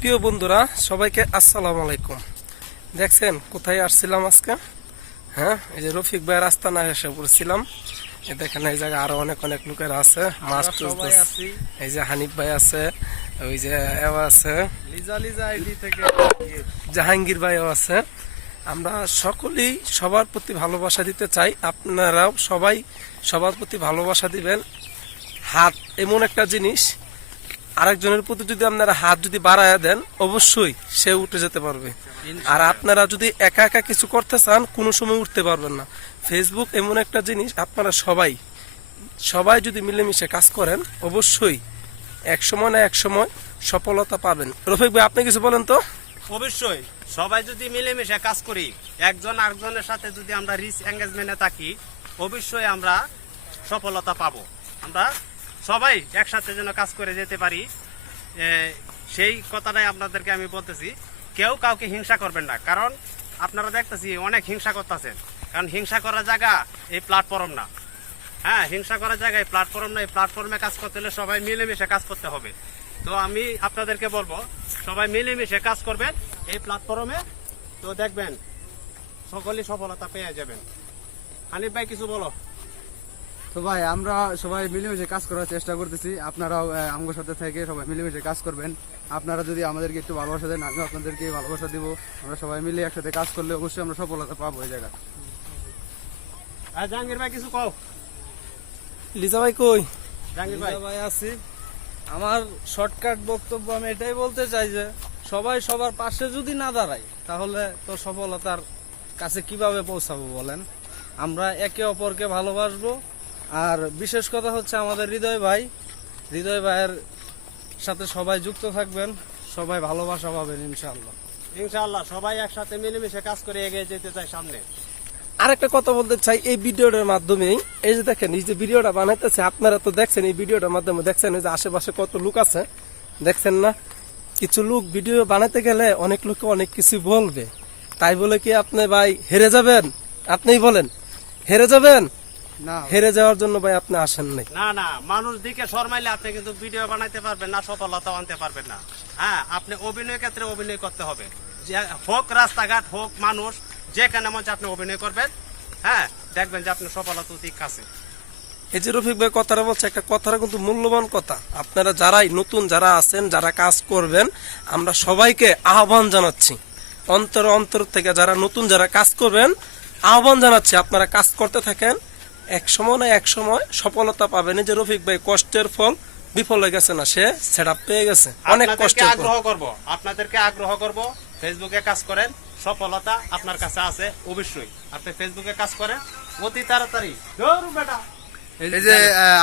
প্রিয় বন্ধুরা সবাইকে আসসালামু আলাইকুম। দেখছেন কোথায় আসছিলাম আজকে? হ্যাঁ এই যে রফিক ভাই রাস্তা না এসে পড়ছিলাম। এই দেখেন এই জায়গায় আরও অনেক অনেক লোকের আছে। মাছ। এই যে হানিফ ভাই আছে ওই যে এও আছে। লিজা লিজা আইডি থেকে। জাহাঙ্গীর ভাইও আছে। আমরা সকলেই সবার প্রতি ভালোবাসা দিতে চাই। আপনারাও সবাই সবার প্রতি ভালোবাসা দিবেন। হাত এমন একটা জিনিস আরেকজনের প্রতি যদি আপনারা হাত যদি বাড়ায় দেন, অবশ্যই সে উঠে যেতে পারবে। আর আপনারা যদি একা একা কিছু করতে চান, কোনো সময় উঠতে পারবেন না। ফেসবুক এমন একটা জিনিস, আপনারা সবাই সবাই যদি মিলেমিশে কাজ করেন, অবশ্যই এক সময় না এক সময় সফলতা পাবেন। রফিক ভাই, আপনি কিছু বলেন তো? অবশ্যই। সবাই যদি মিলেমিশে কাজ করি, একজন আরেকজনের সাথে যদি আমরা রিচ এঙ্গেজমেন্টে থাকি, অবশ্যই আমরা সফলতা পাবো। আমরা সবাই একসাথে যেন কাজ করে যেতে পারি সেই কথাটাই আপনাদেরকে আমি বলতেছি। কেউ কাউকে হিংসা করবেন না, কারণ আপনারা দেখতেছি অনেক হিংসা করতেছেন। কারণ হিংসা করার জায়গা এই প্ল্যাটফর্ম না। হ্যাঁ হিংসা করার জায়গায় প্ল্যাটফর্ম না, এই প্ল্যাটফর্মে কাজ করতে হলে সবাই মিলেমিশে কাজ করতে হবে। তো আমি আপনাদেরকে বলব, সবাই মিলেমিশে কাজ করবেন এই প্ল্যাটফর্মে তো দেখবেন, সকলেই সফলতা পেয়ে যাবেন। হানিফ ভাই, কিছু বলো। তো ভাই আমরা সবাই মিলেমিশে কাজ করার চেষ্টা করতেছি। আপনারাও আমার সাথে থেকে সবাই মিলেমিশে কাজ করবেন। আপনারা যদি আমাদেরকে একটু ভালোবাসা দেন আমিও আপনাদেরকে ভালোবাসা দিব। আমরা সবাই মিলে একসাথে কাজ করলে অবশ্যই আমরা সফলতা পাবো এই জায়গা আর জাহাঙ্গীর ভাই কিছু কও? লিজা ভাই কই? জাহাঙ্গীর ভাই। ভাই আছি। আমার শর্টকাট বক্তব্য আমি এটাই বলতে চাই যে সবাই সবার পাশে যদি না দাঁড়ায় তাহলে তো সফলতার কাছে কীভাবে পৌঁছাবো বলেন? আমরা একে অপরকে ভালোবাসবো আর বিশেষ কথা হচ্ছে আমাদের হৃদয় ভাই। হৃদয় ভাইয়ের সাথে সবাই যুক্ত থাকবেন সবাই ভালোবাসা পাবেন ইনশাআল্লাহ। ইনশাআল্লাহ সবাই একসাথে মিলেমিশে কাজ করে এগিয়ে যেতে চাই সামনে। আরেকটা কথা বলতে চাই এই ভিডিওটার মাধ্যমে এই যে দেখেন এই যে ভিডিওটা বানাইতেছে আপনারা তো দেখছেন এই ভিডিওটার মাধ্যমে দেখছেন এই যে আশেপাশে কত লোক আছে। দেখছেন না? কিছু লোক ভিডিও বানাতে গেলে অনেক লোকে অনেক কিছু বলবে। তাই বলে কি আপনি ভাই হেরে যাবেন? আপনিই বলেন হেরে যাবেন? হেরে যাওয়ার জন্য ভাই আপনি আসেন নাই। না না মানুষ দিকে শর্মাইলে আপনি কিন্তু ভিডিও বানাইতে পারবেন না সফলতা আনতে পারবেন না। হ্যাঁ আপনি অভিনয় ক্ষেত্রে অভিনয় করতে হবে। যে হোক রাস্তাঘাট হোক মানুষ যেখানে মঞ্চে আপনি অভিনয় করবেন। হ্যাঁ দেখবেন যে আপনি সফলতা অতি কাছে। এই যে রফিক ভাই কথাটা বলছে একটা কথাটা কিন্তু মূল্যবান কথা। আপনারা যারাই নতুন যারা আছেন যারা কাজ করবেন আমরা সবাইকে আহ্বান জানাচ্ছি। অন্তর অন্তর থেকে যারা নতুন যারা কাজ করবেন আহ্বান জানাচ্ছি আপনারা কাজ করতে থাকেন। এক সময় না এক সময় সফলতা পাবে না যে রফিক ভাই কষ্টের ফল বিফল হয়ে গেছে না সে সেটা পেয়ে গেছে। অনেক কষ্ট আগ্রহ করব আপনাদেরকে আগ্রহ করব ফেসবুকে কাজ করেন সফলতা আপনার কাছে আছে অবশ্যই। আপনি ফেসবুকে কাজ করেন অতি তাড়াতাড়ি। বেটা। এই যে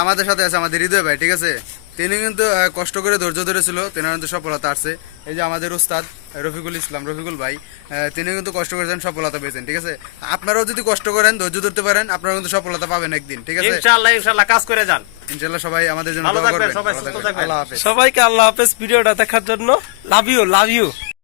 আমাদের সাথে আছে আমাদের হৃদয় ভাই ঠিক আছে? তিনি কিন্তু কষ্ট করে ধৈর্য ধরেছিল তেনার কিন্তু সফলতা আসছে এই যে আমাদের উস্তাদ রফিকুল ইসলাম রফিকুল ভাই তিনি কিন্তু কষ্ট করেছেন সফলতা পেয়েছেন ঠিক আছে? আপনারাও যদি কষ্ট করেন ধৈর্য ধরতে পারেন আপনারা কিন্তু সফলতা পাবেন একদিন ঠিক আছে? ইনশাআল্লাহ ইনশাআল্লাহ কাজ করে যান। ইনশাল্লাহ সবাই আমাদের জন্য দোয়া করবেন সবাই সুস্থ থাকবেন। থাকবেন। আল্লাহ হাফেজ। সবাইকে আল্লাহ হাফেজ ভিডিওটা দেখার জন্য লাভ ইউ লাভ ইউ